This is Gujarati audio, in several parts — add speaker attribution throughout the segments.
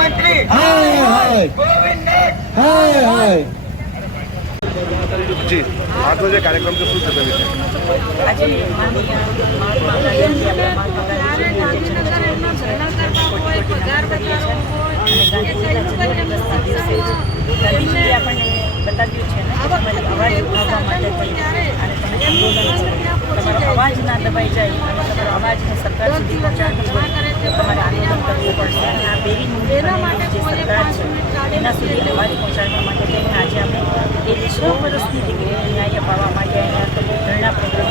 Speaker 1: મુખ્યમંત્રી
Speaker 2: હાય હાય
Speaker 1: ગોવિંદ
Speaker 2: હાય હાય
Speaker 3: જી આજનો જે કાર્યક્રમ છે શું છે તે વિશે
Speaker 4: આજે માનનીય મહાત્મા ગાંધીજી આપણા મહાત્મા ગાંધીજીની જે
Speaker 5: ગાંધીનગર એમના ભરણા કરવા હોય પગાર વધારવો હોય કે કઈ
Speaker 4: દિવસના દિવસે ગાંધીજીએ આપણને બતાવ્યું છે ને કે તમારી અવાજ ઉઠાવવા માટે થઈ અને તમે આંદોલન કરો તમારો અવાજ ના દબાઈ જાય અને તમારો અવાજને સરકાર સુધી પહોંચાડવી એના સુધી અવાજ પહોંચાડવા માટે થઈને આજે અમે એ છ વર્ષની દીકરીને ન્યાય અપાવવા માટે અહીંયા ધરણા પ્રોગ્રામ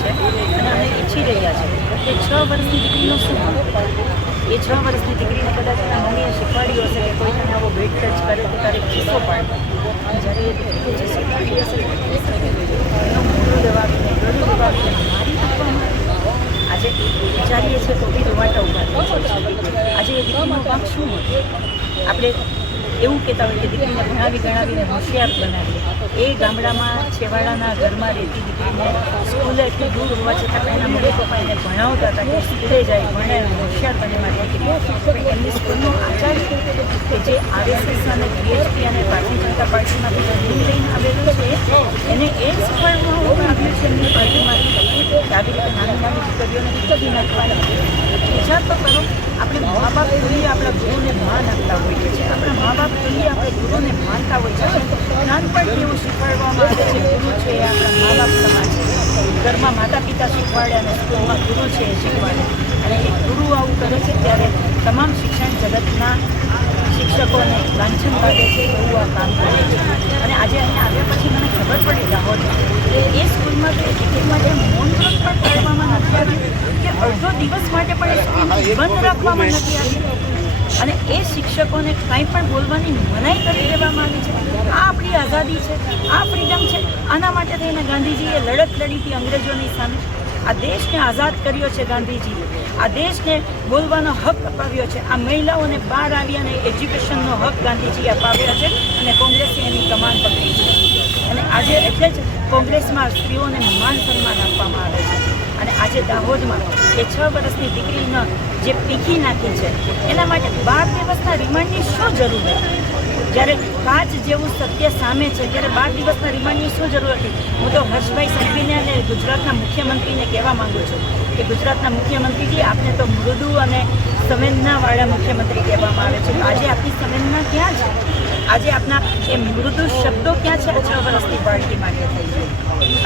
Speaker 4: છે. અને અમે ઈચ્છી રહ્યા છીએ કે છ વર્ષની દીકરીનું શું એ છ વર્ષની દીકરીને કદાચ એના મમ્મીએ શીખવાડ્યું હશે કે કોઈ તને આવો ભેટ ટચ કરે તો તારે ચીસો પાડ. જ્યારે એ દીકરીને ચીસો પાડી હશે એનો મોઢું દબાવીને, ગળું દબાવીને મારી આજે વિચારીએ છીએ તો બી રૂવાટા ઊભા આજે એ દીકરીનું કામ શું હોય આપણે એવું કહેતા હોય કે દીકરીને ભણાવી, ગણાવીને હોશિયાર બનાવીએ એ ગામડામાં છેવાડાના ઘરમાં રહેતી દીકરીને સ્કૂલે એટલી દૂર હોવા છતાં પણ એના મમ્મી પપ્પા એને ભણાવતા હતા કે સ્કૂલે જાય, ભણે હોશિયાર બને મારી દીકરી એમની સ્કૂલનો આચાર્ય કે જે આરએસએસ અને બીએસપી અને ભારતીય જનતા પાર્ટીમાંથી લઈને આવેલું છે, એને એ શીખવાડવામાં આવ્યું છે એમની પાર્ટીમાંથી કે આવી રીતે નાની નાની વિચાર તો કરો આપણે મા બાપ જોઈએ આપણા ગુરુને માન આપતા હોઈએ છીએ. આપણા મા બાપ જોઈએ આપણે ગુરુને માનતા હોઈએ છીએ. નાનપણથી એવું શીખવાડવામાં આવે છે, ગુરુ છે, આપણા મા બાપ સમાજ છે. ઘરમાં માતા પિતા શીખવાડે અને સ્કૂલમાં ગુરુ છે એ શીખવાડે. અને એ ગુરુ આવું કરે છે ત્યારે તમામ શિક્ષણ જગતના શિક્ષકોને લાંછન લાગે છે એવું આ કામ કરે છે અને આજે અહીંયા આવ્યા પછી મને ખબર પડી એ સ્કૂલમાં તો એટલી માટે મૌન વ્રત પણ પાડવામાં નથી આવ્યું. કે અડધો દિવસ માટે પણ એ સ્કૂલને બંધ રાખવામાં નથી આવી. અને એ શિક્ષકોને કાંઈ પણ બોલવાની મનાઈ કરી દેવામાં આવી છે. આ આપણી આઝાદી છે આ ફ્રીડમ છે. આના માટે થઈને ગાંધીજીએ લડત લડી હતી અંગ્રેજોની સામે. આ દેશને આઝાદ કર્યો છે ગાંધીજીએ. આ દેશને બોલવાનો હક અપાવ્યો છે. આ મહિલાઓને બહાર આવી અને એજ્યુકેશનનો હક ગાંધીજીએ અપાવ્યો છે અને કોંગ્રેસે એની કમાન આજે એટલે જ કોંગ્રેસમાં સ્ત્રીઓને માન સન્માન આપવામાં આવે છે. અને આજે દાહોદમાં એ છ વર્ષની દીકરીનો જે પીખી નાખી છે, એના માટે બાર દિવસના રિમાન્ડની શું જરૂર હતી? જ્યારે કાચ જેવું સત્ય સામે છે, ત્યારે બાર દિવસના રિમાન્ડની શું જરૂર હતી? હું તો હર્ષભાઈ સંઘવીને અને ગુજરાતના મુખ્યમંત્રીને કહેવા માંગુ છું કે ગુજરાતના મુખ્યમંત્રીજી, આપને તો મૃદુ અને સંવેદનાવાળા મુખ્યમંત્રી કહેવામાં આવે છે. આજે આપની સંવેદના ક્યાં છે? આજે આપના એ મૃદુ શબ્દો ક્યાં છે? આ છ વર્ષની પાર્ટી માટે થઈ છે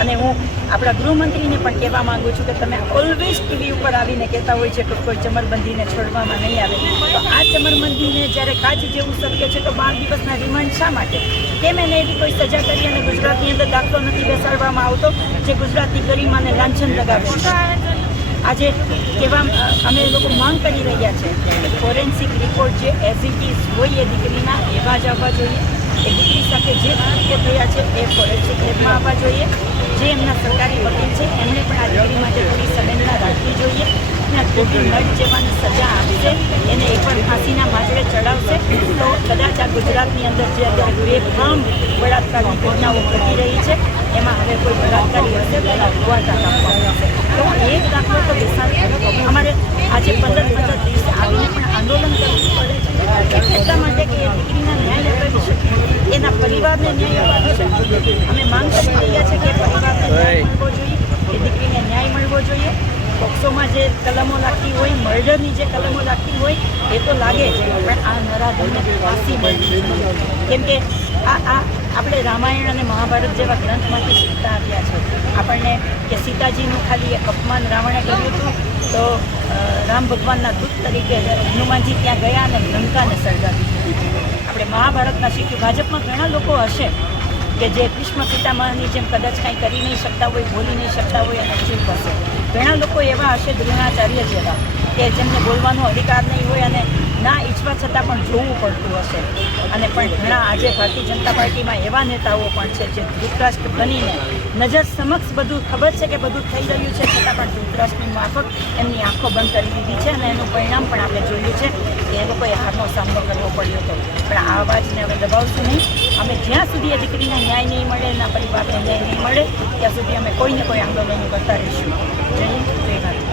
Speaker 4: અને હું આપણા ગૃહમંત્રીને પણ કહેવા માંગુ છું કે તમે ઓલવેઝ ટીવી ઉપર આવીને કહેતા હોય છે કે કોઈ ચમરબંધીને છોડવામાં નહીં આવે. તો આ ચમરબંધીને જ્યારે કાચ જેવું સત્ય છે, તો બાર દિવસના રિમાન્ડ શા માટે? કેમ એને એવી કોઈ સજા કરી અને ગુજરાતની અંદર દાખલો નથી બેસાડવામાં આવતો, જે ગુજરાતની ગરિમાને લાંછન લગાવે આજે કેવા અમે લોકો માંગ કરી રહ્યા છે ફોરેન્સિક રિપોર્ટ જે એઝ ઇટ ઇઝ હોય એ દીકરીના એવા જ આવવા જોઈએ. એ દીકરી સાથે જે કૃત્ય થયા છે એ ફોરેન્સિક લેબમાં આવવા જોઈએ. જે એમના સરકારી વકીલ છે એમણે પણ આ દીકરી માટે થોડી સંવેદના રાખવી જોઈએ. અને ખોટી નડ જેવાની સજા આપશે, એને એક પણ ફાંસીના માટે ચડાવશે. તો કદાચ આ ગુજરાતની અંદર જે અત્યારે બેફામ બળાત્કારની ઘટનાઓ ઘટી રહી છે, એમાં હવે કોઈ બળાત્કારી હશે તો એના રૂવાટા આવશે. તો એક દાખલો તો બેસાડ. અમારે આજે પંદર પંદર દિવસે આવીને પણ આંદોલન કરવું પડે છે. એટલા માટે કે એ દીકરીને ન્યાય અપાવી શકે. એના પરિવારને ન્યાય અપાવી શકે. અમે માંગ કરી રહ્યા છીએ કે પરિવારને ન્યાય મળવો જોઈએ એ દીકરીને ન્યાય મળવો જોઈએ પોક્સોમાં જે કલમો લાગતી હોય, મર્ડરની જે કલમો લાગતી હોય, એ તો લાગે જ પણ આ નરાધમને ફાંસી મળવી. કેમ કે આ આ આપણે રામાયણ અને મહાભારત જેવા ગ્રંથમાંથી શીખતા આવ્યા છે. આપણને કે સીતાજીનું ખાલી એક અપમાન રાવણે કર્યું હતું, તો રામ ભગવાનના દૂત તરીકે હનુમાનજી ત્યાં ગયા અને લંકાને સળગાવી આપણે મહાભારતમાં શીખ્યું. ભાજપમાં ઘણા લોકો હશે કે જે કૃષ્ણ પિતામહની જેમ કદાચ કાંઈ કરી નહીં શકતા હોય, બોલી નહીં શકતા હોય અને અચીવ કરશે ઘણા લોકો એવા હશે દ્રોણાચાર્ય જેવા કે જેમને બોલવાનો અધિકાર નહીં હોય અને ના ઈચ્છવા છતાં પણ જોવું પડતું હશે. અને પણ ઘણા આજે ભારતીય જનતા પાર્ટીમાં એવા નેતાઓ પણ છે જે ધૃતરાષ્ટ્ર બનીને નજર સમક્ષ બધું ખબર છે કે બધું થઈ રહ્યું છે, છતાં પણ ધૃતરાષ્ટ્રની માફક એમની આંખો બંધ કરી દીધી છે અને એનું પરિણામ પણ આપણે જોયું છે કે એ લોકોએ હારનો સામનો કરવો પડ્યો હતો. પણ આ અવાજને હવે દબાવશું જ્યાં સુધી આ દીકરીને ન્યાય નહીં મળે, એના પરિવારને ન્યાય નહીં મળે, ત્યાં સુધી અમે કોઈને કોઈ આંદોલનો કરતા રહીશું. જય જય ભારત.